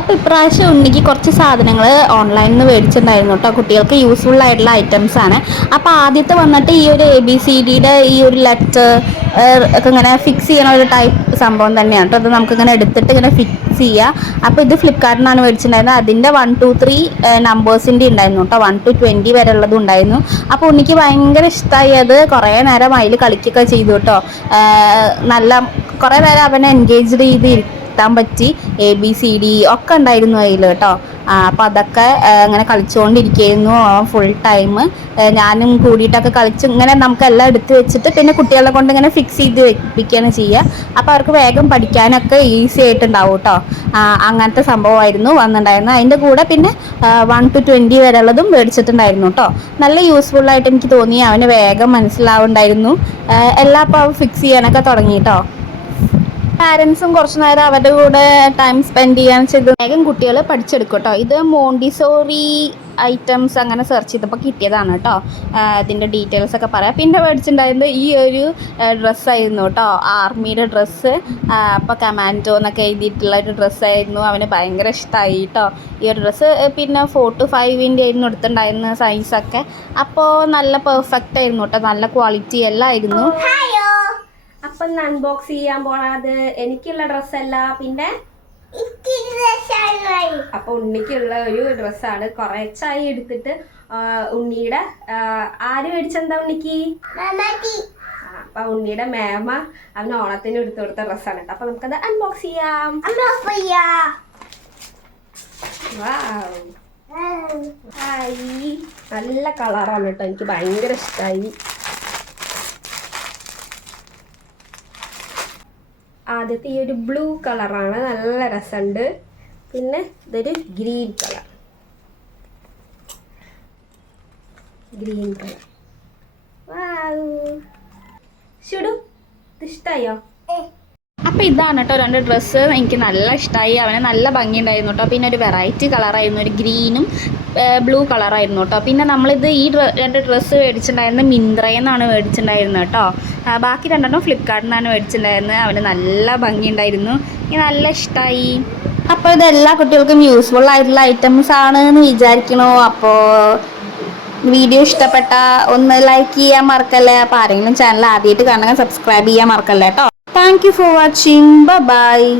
അപ്പോൾ ഇപ്രാവശ്യം ഉണ്ണിക്ക് കുറച്ച് സാധനങ്ങൾ ഓൺലൈനിൽ നിന്ന് മേടിച്ചിട്ടുണ്ടായിരുന്നു കേട്ടോ. കുട്ടികൾക്ക് യൂസ്ഫുൾ ആയിട്ടുള്ള ഐറ്റംസ് ആണ്. അപ്പോൾ ആദ്യത്തെ വന്നിട്ട് ഈ ഒരു ABCDയുടെ ഈ ഒരു ലെറ്റർ ഒക്കെ ഇങ്ങനെ ഫിക്സ് ചെയ്യണ ഒരു ടൈപ്പ് സംഭവം തന്നെയാണ് കേട്ടോ. അത് നമുക്കിങ്ങനെ എടുത്തിട്ട് ഇങ്ങനെ ഫിക്സ് ചെയ്യുക. അപ്പോൾ ഇത് ഫ്ലിപ്കാർട്ടിൽ നിന്നാണ് മേടിച്ചിട്ടുണ്ടായിരുന്നത്. അതിൻ്റെ 1 2 3 നമ്പേഴ്സിൻ്റെ ഉണ്ടായിരുന്നു കേട്ടോ. 1 to 20 വരെ ഉള്ളതും ഉണ്ടായിരുന്നു. അപ്പോൾ ഉണ്ണിക്ക് ഭയങ്കര ഇഷ്ടമായി. അത് കുറേ നേരം അതിൽ കളിക്കുകയൊക്കെ ചെയ്തു കേട്ടോ. നല്ല കുറേ നേരം അവനെ എൻഗേജ്ഡ് ചെയ്ത് ഇരുത്താൻ പറ്റി. ABCD ഒക്കെ ഉണ്ടായിരുന്നു അതിൽ കേട്ടോ. അപ്പോൾ അതൊക്കെ ഇങ്ങനെ കളിച്ചുകൊണ്ടിരിക്കുകയായിരുന്നു ഫുൾ ടൈം. ഞാനും കൂടിയിട്ടൊക്കെ കളിച്ച് ഇങ്ങനെ നമുക്കെല്ലാം എടുത്ത് വെച്ചിട്ട് പിന്നെ കുട്ടികളെ കൊണ്ട് ഇങ്ങനെ ഫിക്സ് ചെയ്ത് വെപ്പിക്കുകയാണ് ചെയ്യുക. അപ്പോൾ അവർക്ക് വേഗം പഠിക്കാനൊക്കെ ഈസി ആയിട്ടുണ്ടാവും കേട്ടോ. അങ്ങനത്തെ സംഭവമായിരുന്നു വന്നിട്ടുണ്ടായിരുന്നത്. അതിൻ്റെ കൂടെ പിന്നെ 1 to 20 വരെയുള്ളതും മേടിച്ചിട്ടുണ്ടായിരുന്നു കേട്ടോ. നല്ല യൂസ്ഫുള്ളായിട്ട് എനിക്ക് തോന്നി. അവന് വേഗം മനസ്സിലാവുണ്ടായിരുന്നു. എല്ലാം അപ്പോൾ ഫിക്സ് ചെയ്യാനൊക്കെ തുടങ്ങി കേട്ടോ. പാരൻസും കുറച്ച് നേരം അവരുടെ കൂടെ ടൈം സ്പെൻഡ് ചെയ്യാൻ ചെയ്ത് വേഗം കുട്ടികൾ പഠിച്ചെടുക്കും കേട്ടോ. ഇത് മോണ്ടിസോറി ഐറ്റംസ് അങ്ങനെ സെർച്ച് ചെയ്തപ്പോൾ കിട്ടിയതാണ് കേട്ടോ. ഇതിൻ്റെ ഡീറ്റെയിൽസ് ഒക്കെ പറയാം. പിന്നെ മേടിച്ചിട്ടുണ്ടായിരുന്നത് ഈ ഒരു ഡ്രസ്സായിരുന്നു കേട്ടോ. ആർമിയുടെ ഡ്രസ്സ്. അപ്പോൾ കമാൻഡോ എന്നൊക്കെ എഴുതിയിട്ടുള്ള ഒരു ഡ്രസ്സായിരുന്നു. അവന് ഭയങ്കര ഇഷ്ടമായി കേട്ടോ ഈ ഒരു ഡ്രസ്സ്. പിന്നെ 4 to 5 ആയിരുന്നു എടുത്തിട്ടുണ്ടായിരുന്ന സൈസൊക്കെ. അപ്പോൾ നല്ല പെർഫെക്റ്റ് ആയിരുന്നു കേട്ടോ. നല്ല ക്വാളിറ്റി എല്ലാം ആയിരുന്നു. അപ്പൊ അൺബോക്സ് ചെയ്യാൻ പോണത് എനിക്കുള്ള ഡ്രസ്സല്ല, പിന്നെ അപ്പൊ ഉണ്ണിക്കുള്ള ഒരു ഡ്രസ്സാണ്. കുറച്ചായി എടുത്തിട്ട്. ഉണ്ണിയുടെ ആര് മേടിച്ചെന്താ ഉണ്ണിക്ക്? അപ്പൊ ഉണ്ണിയുടെ മേമ അവന് ഓണത്തിന് എടുത്തു കൊടുത്ത ഡ്രസ്സാണ് കേട്ടോ. അപ്പൊ നമുക്കത് അൺബോക്സ് ചെയ്യാം. നല്ല കളറാണ് കേട്ടോ. എനിക്ക് ഭയങ്കര ഇഷ്ടമായി. ആദ്യത്തെ ഈ ഒരു ബ്ലൂ കളറാണ്. നല്ല രസമുണ്ട്. പിന്നെ ഇതൊരു ഗ്രീൻ കളർ. ഷുഡു, ഇത് ഇഷ്ടമായോ? അപ്പോൾ ഇതാണ് കേട്ടോ 2 ഡ്രസ്സ്. എനിക്ക് നല്ല ഇഷ്ടമായി. അവന് നല്ല ഭംഗിയുണ്ടായിരുന്നു കേട്ടോ. പിന്നെ ഒരു വെറൈറ്റി കളറായിരുന്നു. ഒരു ഗ്രീനും ബ്ലൂ കളറായിരുന്നു കേട്ടോ. പിന്നെ നമ്മളിത് ഈ 2 ഡ്രസ്സ് മേടിച്ചിട്ടുണ്ടായിരുന്നത് മിന്ത്രയിൽ നിന്നാണ് മേടിച്ചിട്ടുണ്ടായിരുന്നത് കേട്ടോ. ബാക്കി 2 ഫ്ലിപ്കാർട്ടിൽ നിന്നാണ് മേടിച്ചിട്ടുണ്ടായിരുന്നത്. അവന് നല്ല ഭംഗിയുണ്ടായിരുന്നു. എനിക്ക് നല്ല ഇഷ്ടമായി. അപ്പോൾ ഇതെല്ലാ കുട്ടികൾക്കും യൂസ്ഫുൾ ആയിട്ടുള്ള ഐറ്റംസ് ആണെന്ന് വിചാരിക്കണു. അപ്പോൾ വീഡിയോ ഇഷ്ടപ്പെട്ട ഒന്ന് ലൈക്ക് ചെയ്യാൻ മറക്കല്ലേ. അപ്പോൾ ആരെങ്കിലും ചാനൽ ആദ്യമായിട്ട് കാണുക സബ്സ്ക്രൈബ് ചെയ്യാൻ മറക്കല്ലേ കേട്ടോ. Thank you for watching. Bye bye.